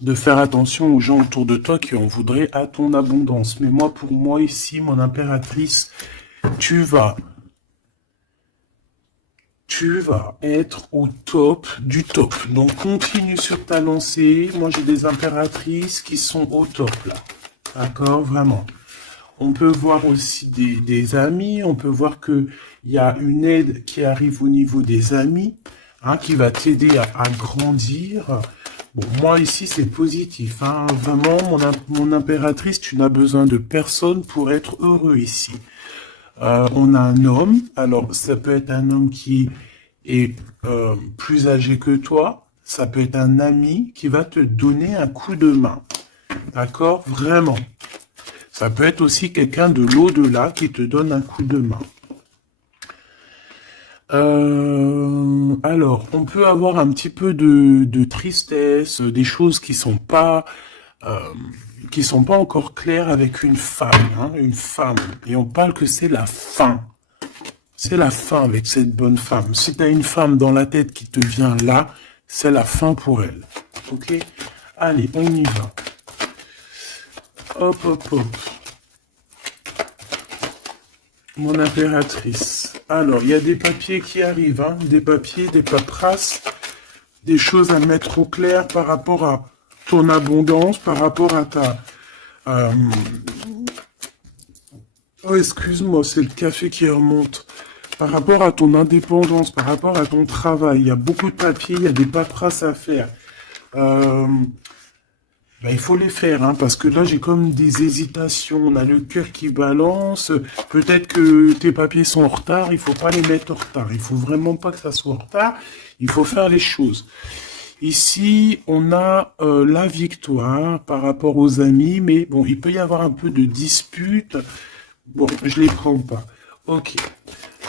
de faire attention aux gens autour de toi qui en voudraient à ton abondance. Mais moi, pour moi, ici, mon impératrice, tu vas être au top du top. Donc, continue sur ta lancée. Moi, j'ai des impératrices qui sont au top, là. D'accord, vraiment. On peut voir aussi des amis. On peut voir qu'il y a une aide qui arrive au niveau des amis, hein, qui va t'aider à grandir. Bon, moi, ici, c'est positif. Hein. Vraiment, mon impératrice, tu n'as besoin de personne pour être heureux ici. On a un homme. Alors, ça peut être un homme qui est plus âgé que toi. Ça peut être un ami qui va te donner un coup de main. D'accord? Vraiment. Ça peut être aussi quelqu'un de l'au-delà qui te donne un coup de main. Alors, on peut avoir un petit peu de tristesse, des choses qui sont pas encore claires avec une femme, hein, une femme. Et on parle que c'est la fin. C'est la fin avec cette bonne femme. Si tu as une femme dans la tête qui te vient là, c'est la fin pour elle. Ok? Allez, on y va. Hop, hop, hop. Mon impératrice. Alors, il y a des papiers qui arrivent, hein, des papiers, des paperasses, des choses à mettre au clair par rapport à ton abondance, par rapport à ta... Oh, excuse-moi, c'est le café qui remonte. Par rapport à ton indépendance, par rapport à ton travail, il y a beaucoup de papiers, il y a des paperasses à faire. Il faut les faire, hein, parce que là, j'ai comme des hésitations. On a le cœur qui balance. Peut-être que tes papiers sont en retard. Il faut pas les mettre en retard. Il faut vraiment pas que ça soit en retard. Il faut faire les choses. Ici, on a la victoire par rapport aux amis. Mais bon, il peut y avoir un peu de dispute. Bon, je les prends pas. Ok.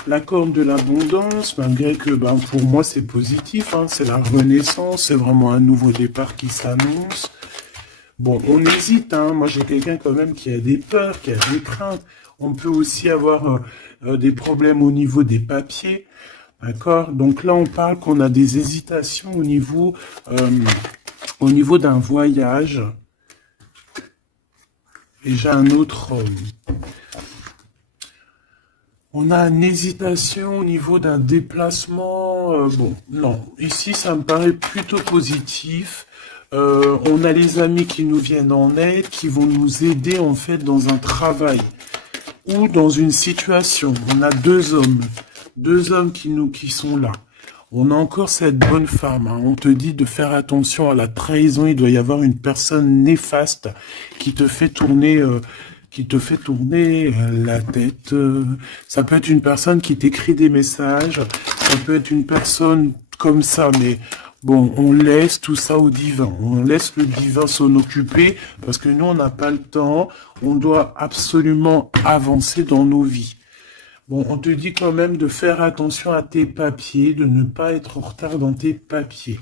La corne de l'abondance, malgré que pour moi, c'est positif. Hein, c'est la renaissance. C'est vraiment un nouveau départ qui s'annonce. Bon, on hésite, hein. Moi j'ai quelqu'un quand même qui a des peurs, qui a des craintes. On peut aussi avoir des problèmes au niveau des papiers, d'accord? Donc là on parle qu'on a des hésitations au niveau d'un voyage. Et j'ai un autre homme. On a une hésitation au niveau d'un déplacement. Bon, non. Ici, ça me paraît plutôt positif. On a les amis qui nous viennent en aide, qui vont nous aider en fait dans un travail ou dans une situation. On a deux hommes qui sont là. On a encore cette bonne femme. Hein. On te dit de faire attention à la trahison. Il doit y avoir une personne néfaste qui te fait tourner, la tête. Ça peut être une personne qui t'écrit des messages. Ça peut être une personne comme ça, mais bon, on laisse tout ça au divin. On laisse le divin s'en occuper parce que nous, on n'a pas le temps. On doit absolument avancer dans nos vies. Bon, on te dit quand même de faire attention à tes papiers, de ne pas être en retard dans tes papiers.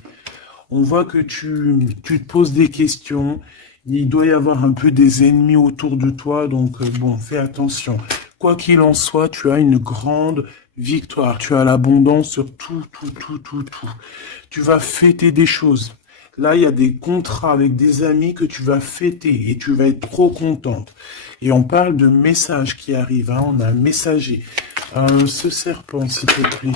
On voit que tu te poses des questions. Il doit y avoir un peu des ennemis autour de toi, donc bon, fais attention. Quoi qu'il en soit, tu as une grande victoire. Tu as l'abondance sur tout. Tu vas fêter des choses. Là, il y a des contrats avec des amis que tu vas fêter et tu vas être trop contente. Et on parle de messages qui arrivent. Hein. On a un messager. Ce serpent, s'il te plaît.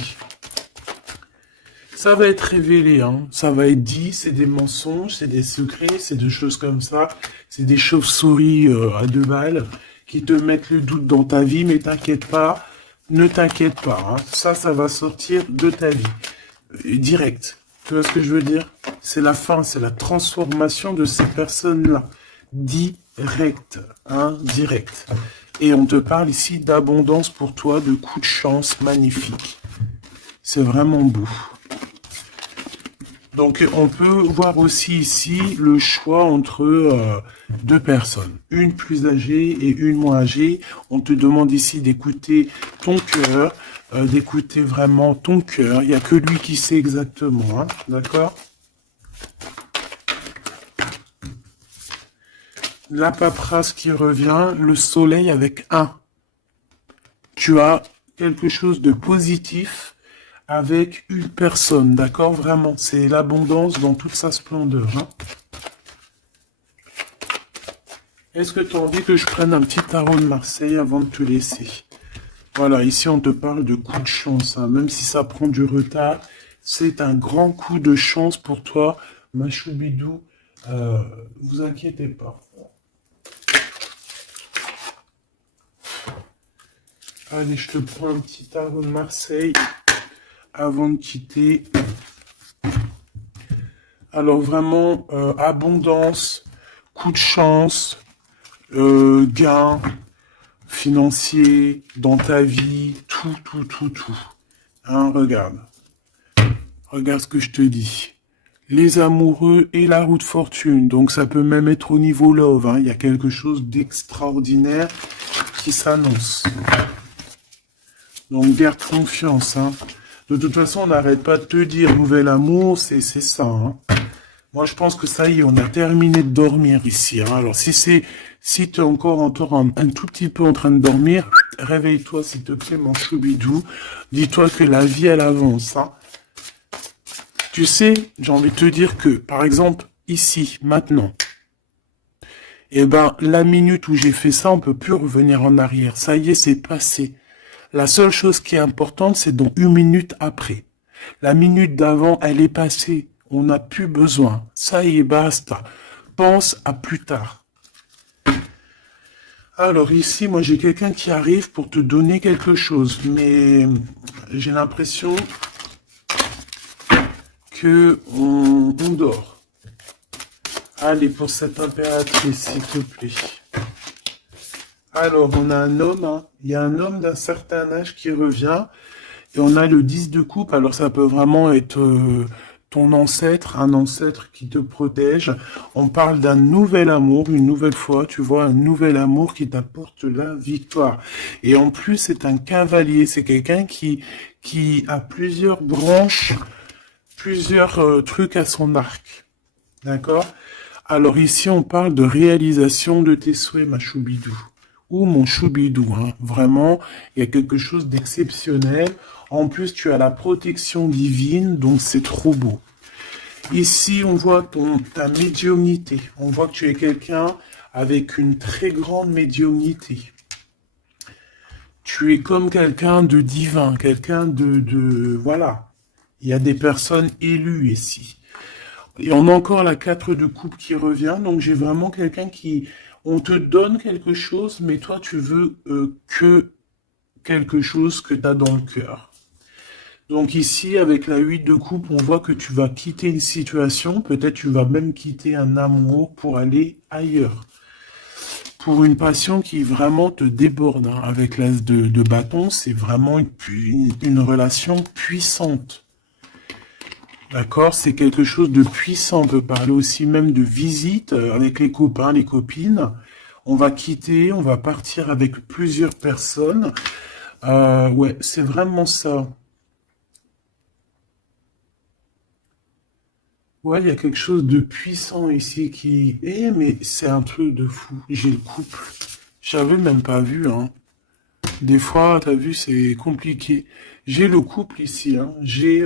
Ça va être révélé. Hein. Ça va être dit. C'est des mensonges, c'est des secrets, c'est des choses comme ça. C'est des chauves-souris à 2 balles qui te mettent le doute dans ta vie. Mais t'inquiète pas. Ne t'inquiète pas. Hein. Ça va sortir de ta vie. Direct. Tu vois ce que je veux dire? C'est la fin, c'est la transformation de ces personnes-là. Direct, hein, direct. Et on te parle ici d'abondance pour toi, de coups de chance magnifiques. C'est vraiment beau. Donc, on peut voir aussi ici le choix entre 2 personnes. Une plus âgée et une moins âgée. On te demande ici d'écouter ton cœur, d'écouter vraiment ton cœur. Il n'y a que lui qui sait exactement, hein, d'accord? La paperasse qui revient, le soleil avec 1. Tu as quelque chose de positif avec une personne, d'accord? Vraiment, c'est l'abondance dans toute sa splendeur. Hein. Est-ce que tu as envie que je prenne un petit tarot de Marseille avant de te laisser? Voilà, ici on te parle de coup de chance. Hein. Même si ça prend du retard, c'est un grand coup de chance pour toi, ma choubidou. Vous inquiétez pas. Allez, je te prends un petit tarot de Marseille avant de quitter. Alors vraiment, abondance, coup de chance, gain financier dans ta vie, tout. Hein, regarde. Regarde ce que je te dis. Les amoureux et la roue de fortune. Donc ça peut même être au niveau love. Hein. Il y a quelque chose d'extraordinaire qui s'annonce. Donc garde confiance. Hein. De toute façon, on n'arrête pas de te dire nouvel amour, c'est ça. Hein. Moi, je pense que ça y est, on a terminé de dormir ici. Hein. Alors, si tu es encore un tout petit peu en train de dormir, réveille-toi, s'il te plaît, mon choubidou. Dis-toi que la vie, elle avance. Hein. Tu sais, j'ai envie de te dire que, par exemple, ici, maintenant, eh ben, la minute où j'ai fait ça, on peut plus revenir en arrière. Ça y est, c'est passé. La seule chose qui est importante, c'est dans 1 minute après. La minute d'avant, elle est passée. On n'a plus besoin. Ça y est, basta. Pense à plus tard. Alors ici, moi j'ai quelqu'un qui arrive pour te donner quelque chose. Mais j'ai l'impression que on dort. Allez, pour cette impératrice, s'il te plaît. Alors, on a un homme, hein. Il y a un homme d'un certain âge qui revient, et on a le 10 de coupe, alors ça peut vraiment être ton ancêtre, un ancêtre qui te protège. On parle d'un nouvel amour, une nouvelle fois, tu vois, un nouvel amour qui t'apporte la victoire. Et en plus, c'est un cavalier, c'est quelqu'un qui a plusieurs branches, plusieurs trucs à son arc. D'accord? Alors ici, on parle de réalisation de tes souhaits, ma choubidou. Ou mon choubidou, hein. Vraiment, il y a quelque chose d'exceptionnel. En plus, tu as la protection divine, donc c'est trop beau. Ici, on voit ta médiumnité. On voit que tu es quelqu'un avec une très grande médiumnité. Tu es comme quelqu'un de divin, quelqu'un voilà. Il y a des personnes élues ici. Et on a encore la 4 de coupe qui revient, donc j'ai vraiment quelqu'un qui... On te donne quelque chose, mais toi, tu veux que quelque chose que tu as dans le cœur. Donc ici, avec la 8 de coupe, on voit que tu vas quitter une situation, peut-être tu vas même quitter un amour pour aller ailleurs. Pour une passion qui vraiment te déborde, hein. Avec l'as de bâton, c'est vraiment une relation puissante. D'accord? C'est quelque chose de puissant. On peut parler aussi même de visite avec les copains, les copines. On va quitter, on va partir avec plusieurs personnes. Ouais, c'est vraiment ça. Ouais, il y a quelque chose de puissant ici qui... Eh, mais c'est un truc de fou. J'ai le couple. J'avais même pas vu, hein. Des fois, t'as vu, c'est compliqué. J'ai le couple ici, hein. J'ai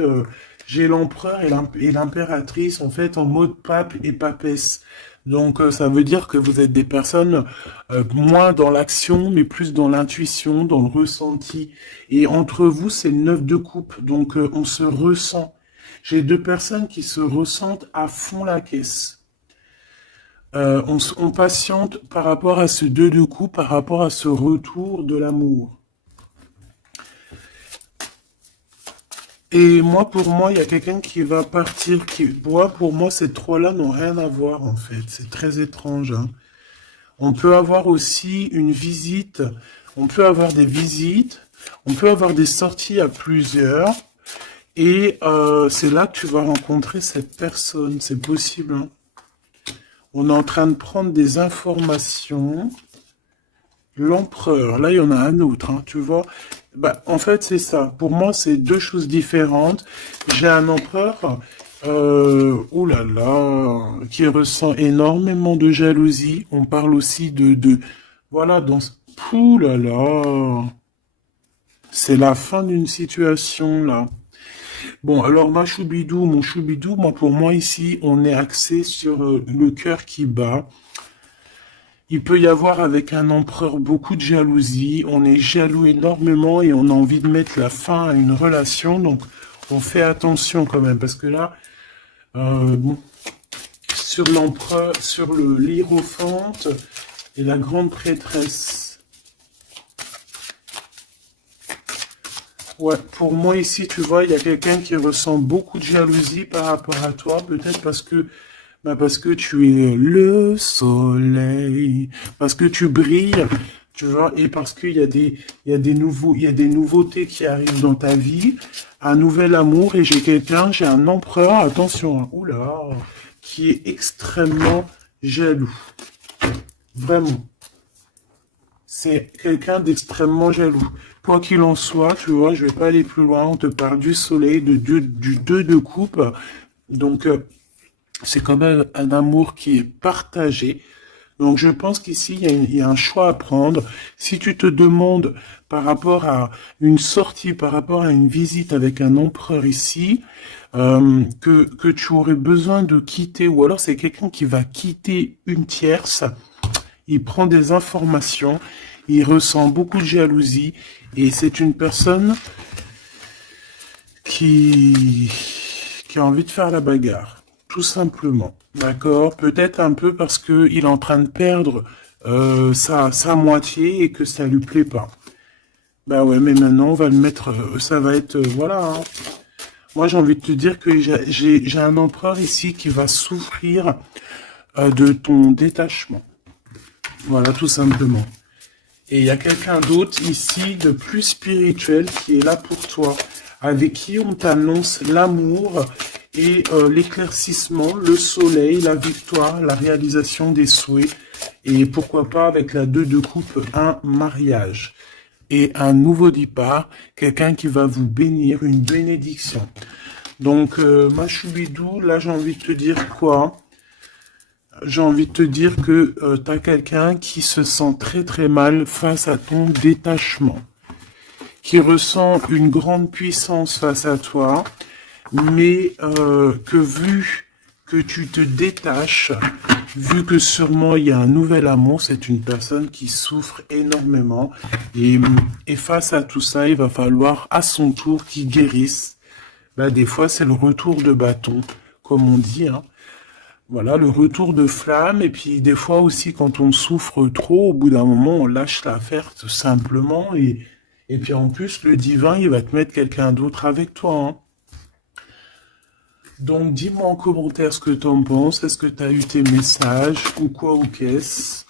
l'empereur et l'impératrice, en fait, en mode pape et papesse. Donc, ça veut dire que vous êtes des personnes moins dans l'action, mais plus dans l'intuition, dans le ressenti. Et entre vous, c'est le 9 de coupe. Donc, on se ressent. J'ai deux personnes qui se ressentent à fond la caisse. On patiente par rapport à ce 2 de coupe, par rapport à ce retour de l'amour. Et moi, pour moi, il y a quelqu'un qui va partir, pour moi, ces trois-là n'ont rien à voir, en fait. C'est très étrange, hein. On peut avoir aussi une visite, on peut avoir des visites, on peut avoir des sorties à plusieurs, et c'est là que tu vas rencontrer cette personne, c'est possible, hein. On est en train de prendre des informations. L'empereur, là il y en a un autre, hein, tu vois. Bah, en fait, c'est ça. Pour moi, c'est deux choses différentes. J'ai un empereur, oh là là, qui ressent énormément de jalousie. On parle aussi voilà, ouh là là, c'est la fin d'une situation là. Bon, alors ma choubidou, mon choubidou, moi pour moi ici, on est axé sur le cœur qui bat. Il peut y avoir avec un empereur beaucoup de jalousie, on est jaloux énormément et on a envie de mettre la fin à une relation, donc on fait attention quand même, parce que là, bon, sur l'empereur, sur le l'hiérophante et la grande prêtresse. Ouais, pour moi ici, tu vois, il y a quelqu'un qui ressent beaucoup de jalousie par rapport à toi, peut-être parce que tu es le soleil, parce que tu brilles, tu vois, et parce il y a des nouveautés qui arrivent dans ta vie, un nouvel amour, et j'ai un empereur, attention, hein, oula, qui est extrêmement jaloux. Vraiment. C'est quelqu'un d'extrêmement jaloux. Quoi qu'il en soit, tu vois, je vais pas aller plus loin, on te parle du soleil, du 2 de coupe, donc, c'est quand même un amour qui est partagé. Donc je pense qu'ici, il y a un choix à prendre. Si tu te demandes par rapport à une sortie, par rapport à une visite avec un empereur ici, que tu aurais besoin de quitter, ou alors c'est quelqu'un qui va quitter une tierce, il prend des informations, il ressent beaucoup de jalousie, et c'est une personne qui, qui a envie de faire la bagarre, tout simplement. D'accord? Peut-être un peu parce que il est en train de perdre sa moitié et que ça lui plaît pas. Bah ouais, mais maintenant on va le mettre, ça va être, voilà, hein. Moi j'ai envie de te dire que j'ai un empereur ici qui va souffrir de ton détachement. Voilà, tout simplement. Et il y a quelqu'un d'autre ici de plus spirituel qui est là pour toi, avec qui on t'annonce l'amour et l'éclaircissement, le soleil, la victoire, la réalisation des souhaits, et pourquoi pas avec la 2 de coupe, un mariage. Et un nouveau départ, quelqu'un qui va vous bénir, une bénédiction. Donc, ma choubidou, là j'ai envie de te dire quoi? J'ai envie de te dire que tu as quelqu'un qui se sent très très mal face à ton détachement, qui ressent une grande puissance face à toi, mais que vu que tu te détaches, vu que sûrement il y a un nouvel amour, c'est une personne qui souffre énormément, et face à tout ça, il va falloir à son tour qu'il guérisse. Bah, des fois, c'est le retour de bâton, comme on dit, hein. Voilà, le retour de flamme, et puis des fois aussi, quand on souffre trop, au bout d'un moment, on lâche l'affaire tout simplement, et puis en plus, le divin, il va te mettre quelqu'un d'autre avec toi, hein. Donc, dis-moi en commentaire ce que t'en penses. Est-ce que t'as eu tes messages ou quoi ou qu'est-ce?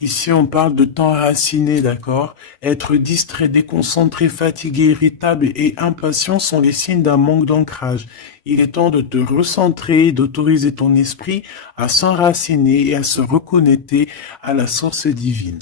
Ici, on parle de t'enraciner, d'accord? Être distrait, déconcentré, fatigué, irritable et impatient sont les signes d'un manque d'ancrage. Il est temps de te recentrer, d'autoriser ton esprit à s'enraciner et à se reconnecter à la source divine.